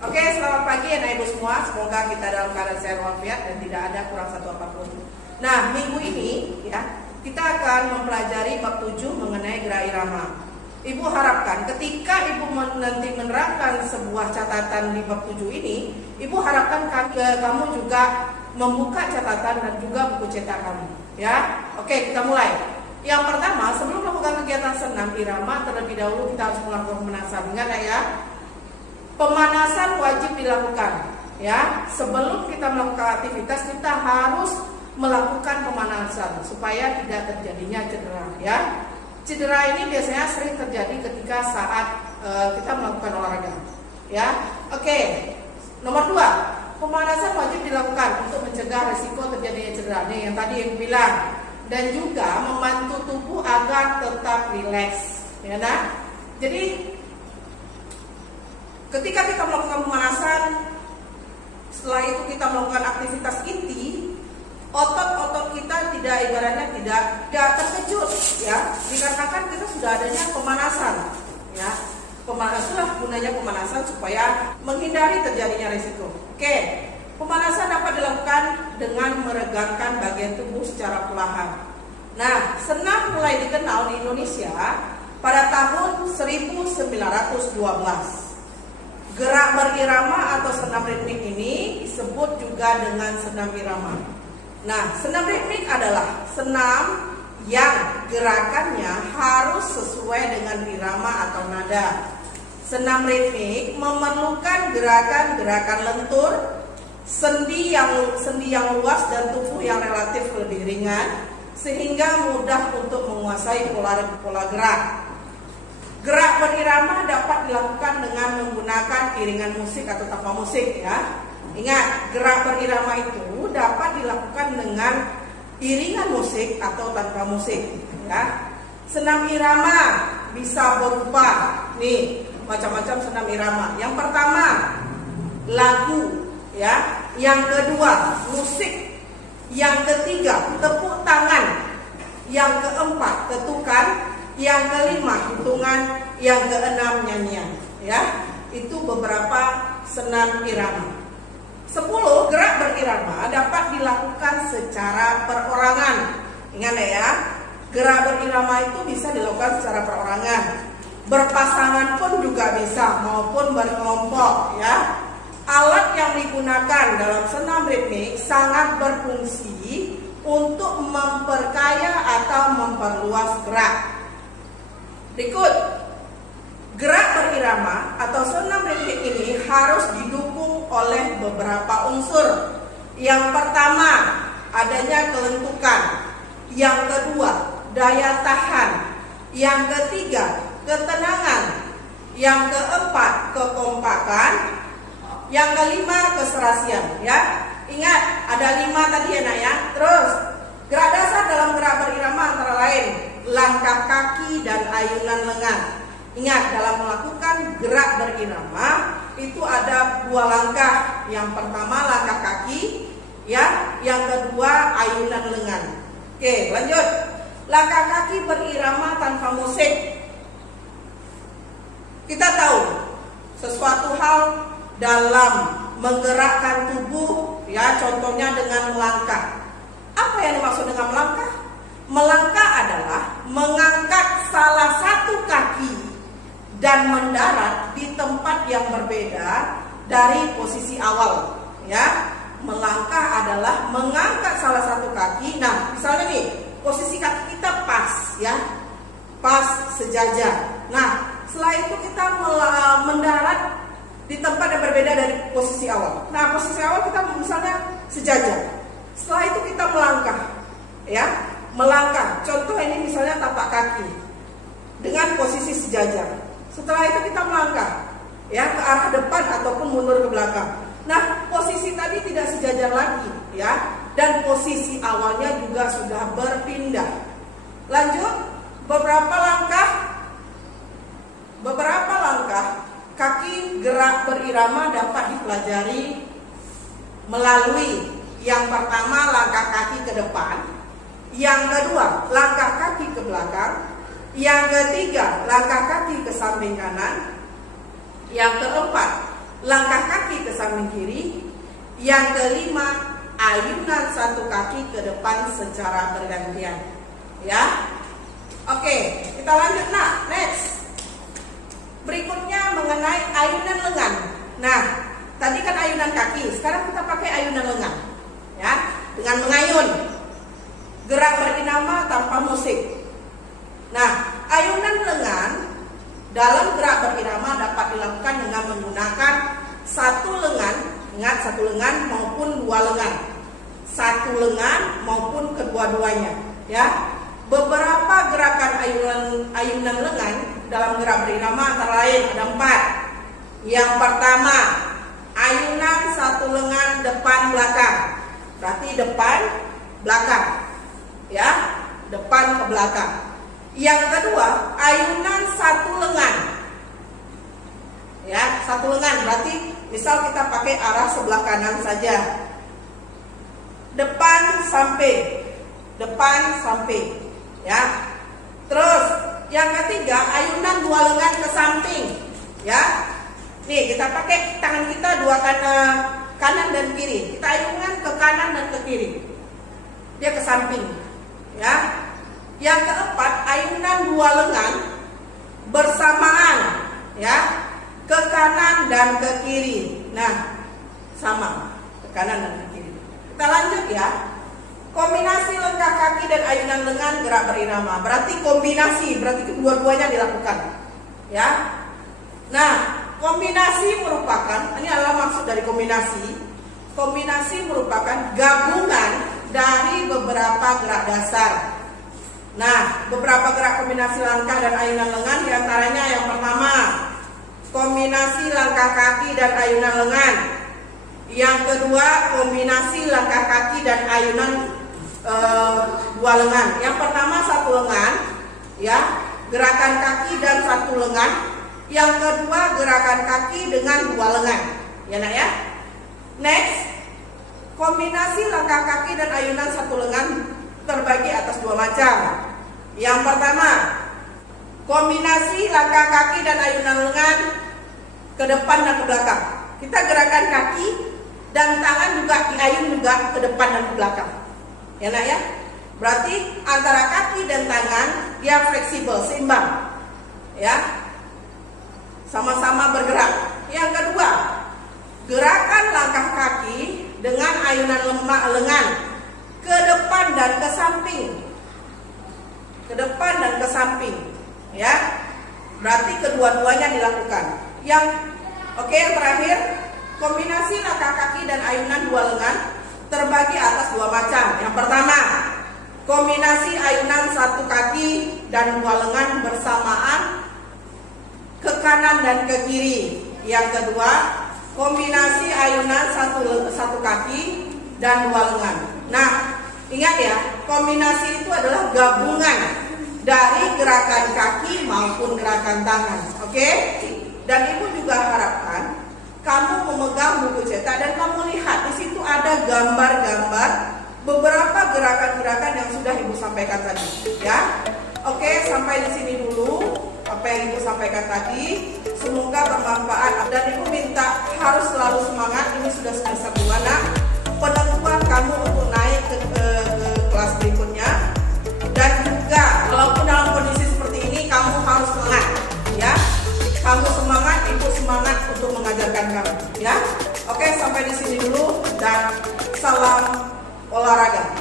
Oke, selamat pagi anak ibu semua. Semoga kita dalam keadaan sehat walafiat dan tidak ada kurang satu apapun. Nah, minggu ini ya, kita akan mempelajari bab 7 mengenai gerak irama. Ibu harapkan ketika ibu nanti menerapkan sebuah catatan di bab 7 ini, ibu harapkan kamu juga membuka catatan dan juga buku cetak kamu. Ya, oke, kita mulai. Yang pertama, sebelum melakukan kegiatan senam irama, terlebih dahulu kita harus melakukan pemanasan. Ingat ya, pemanasan wajib dilakukan. Ya, sebelum kita melakukan aktivitas, kita harus melakukan pemanasan supaya tidak terjadinya cedera. Ya, cedera ini biasanya sering terjadi ketika saat kita melakukan olahraga. Ya, oke. Nomor 2, pemanasan wajib dilakukan untuk mencegah risiko terjadinya cedera. Nih yang tadi yang bilang. Dan juga membantu tubuh agar tetap rileks. Ya, nah? Jadi ketika kita melakukan pemanasan, setelah itu kita melakukan aktivitas inti, otot-otot kita ibaratnya tidak terkejut, ya, dikarenakan kita sudah adanya pemanasan, ya. Itulah gunanya pemanasan supaya menghindari terjadinya risiko. Oke, pemanasan dapat dilakukan dengan meregangkan bagian tubuh secara perlahan. Nah, senam mulai dikenal di Indonesia pada tahun 1912. Gerak berirama atau senam ritmik ini disebut juga dengan senam irama. Nah, senam ritmik adalah senam yang gerakannya harus sesuai dengan irama atau nada. Senam ritmik memerlukan gerakan-gerakan lentur, sendi yang luas dan tubuh yang relatif lebih ringan, sehingga mudah untuk menguasai pola gerak. Gerak berirama dapat dilakukan dengan menggunakan iringan musik atau tanpa musik, ya. Ingat, gerak berirama itu dapat dilakukan dengan iringan musik atau tanpa musik, ya. Senam irama bisa berupa macam-macam senam irama. Yang pertama, lagu, ya. Yang kedua, musik. Yang ketiga, tepuk tangan. Yang keempat, ketukan. Yang kelima, hitungan. Yang keenam, nyanyian. Ya, itu beberapa senam irama. 10, gerak berirama dapat dilakukan secara perorangan. Ingat ya, gerak berirama itu bisa dilakukan secara perorangan. Berpasangan pun juga bisa, maupun berkelompok, ya. Alat yang digunakan dalam senam ritmik sangat berfungsi untuk memperkaya atau memperluas gerak. Berikut, gerak berirama atau senam ritmik ini harus didukung oleh beberapa unsur. Yang pertama, adanya kelentukan. Yang kedua, daya tahan. Yang ketiga, ketenangan. Yang keempat, kekompakan. Yang kelima, keserasian, ya. Ingat, ada 5 tadi ya, nak, ya. Terus, gerak dasar dalam gerak berirama antara lain langkah kaki dan ayunan lengan. Ingat, dalam melakukan gerak berirama itu ada 2 langkah. Yang pertama langkah kaki, ya. Yang kedua ayunan lengan. Oke, lanjut. Langkah kaki berirama tanpa musik. Kita tahu sesuatu hal dalam menggerakkan tubuh, ya, contohnya dengan melangkah. Apa yang dimaksud dengan melangkah? Melangkah adalah mengangkat salah satu kaki dan mendarat di tempat yang berbeda dari posisi awal, ya. Melangkah adalah mengangkat salah satu kaki. Nah, misalnya nih, posisi kaki kita pas, ya. Pas sejajar. Nah, setelah itu kita mendarat di tempat yang berbeda dari posisi awal. Nah, posisi awal kita misalnya sejajar. Setelah itu kita melangkah, ya, melangkah. Contoh ini misalnya tapak kaki dengan posisi sejajar. Setelah itu kita melangkah, ya, ke arah depan ataupun mundur ke belakang. Nah, posisi tadi tidak sejajar lagi, ya, dan posisi awalnya juga sudah berpindah. Lanjut, beberapa langkah kaki gerak berirama dapat dipelajari melalui yang pertama langkah kaki ke depan, yang kedua langkah kaki ke belakang, yang ketiga langkah kaki ke samping kanan, yang keempat langkah kaki ke samping kiri. Yang kelima, ayunan satu kaki ke depan secara bergantian. Ya. Oke, kita lanjut next. Berikutnya mengenai ayunan lengan. Nah, tadi kan ayunan kaki, sekarang kita pakai ayunan lengan. Ya, dengan mengayun. Gerak berirama tanpa musik. Nah, ayunan lengan dalam gerak berirama dapat dilakukan dengan menggunakan satu lengan, ingat satu lengan maupun dua lengan. Satu lengan maupun kedua-duanya, ya. Beberapa gerakan ayunan lengan dalam gerak berirama antara lain ada 4. Yang pertama, ayunan satu lengan depan belakang. Berarti depan belakang. Ya, depan ke belakang. Yang kedua, ayunan satu lengan. Ya, satu lengan berarti misal kita pakai arah sebelah kanan saja. Depan sampai. Ya. Terus yang ketiga, ayunan dua lengan ke samping. Ya. Nih, kita pakai tangan kita dua kanan dan kiri. Kita ayunkan ke kanan dan ke kiri. Dia ke samping. Ya. Yang keempat, ayunan dua lengan bersamaan, ya, ke kanan dan ke kiri. Nah, sama, ke kanan dan ke kiri. Kita lanjut ya. Kombinasi langkah kaki dan ayunan lengan gerak berirama. Berarti kombinasi, berarti kedua-duanya dilakukan. Ya. Nah, kombinasi merupakan, ini adalah maksud dari kombinasi. Kombinasi merupakan gabungan dari beberapa gerak dasar. Nah, beberapa gerak kombinasi langkah dan ayunan lengan diantaranya yang pertama, kombinasi langkah kaki dan ayunan lengan. Yang kedua, kombinasi langkah kaki dan ayunan dua lengan. Yang pertama satu lengan, ya, gerakan kaki dan satu lengan. Yang kedua, gerakan kaki dengan dua lengan. Ya nak ya. Next, kombinasi langkah kaki dan ayunan satu lengan terbagi atas dua macam. Yang pertama, kombinasi langkah kaki dan ayunan lengan ke depan dan ke belakang. Kita gerakan kaki dan tangan juga diayun juga ke depan dan ke belakang. Ya nak ya. Berarti antara kaki dan tangan dia fleksibel, seimbang. Ya. Sama-sama bergerak. Yang kedua, gerakan langkah kaki dengan ayunan lengan ke depan dan ke samping. Ke depan dan ke samping, ya. Berarti kedua-duanya dilakukan. Yang terakhir, kombinasi langkah kaki dan ayunan dua lengan terbagi atas dua macam. Yang pertama, kombinasi ayunan satu kaki dan dua lengan bersamaan ke kanan dan ke kiri. Yang kedua, kombinasi ayunan satu kaki dan dua lengan. Nah, ingat ya, kombinasi itu adalah gabungan dari gerakan kaki maupun gerakan tangan. Oke? Dan Ibu juga harapkan kamu memegang buku cetak dan kamu lihat di situ ada gambar-gambar beberapa gerakan-gerakan yang sudah Ibu sampaikan tadi, ya. Oke, sampai di sini dulu apa yang Ibu sampaikan tadi. Semoga bermanfaat dan Ibu minta harus selalu semangat. Ini sudah semester 2 nak. Penentuan kamu untuk naik ke kelas berikutnya. Dan juga walaupun dalam kondisi seperti ini kamu harus semangat, ya. Kamu semangat, Ibu semangat untuk mengajarkan kamu, ya. Oke, sampai di sini dulu dan salam olahraga.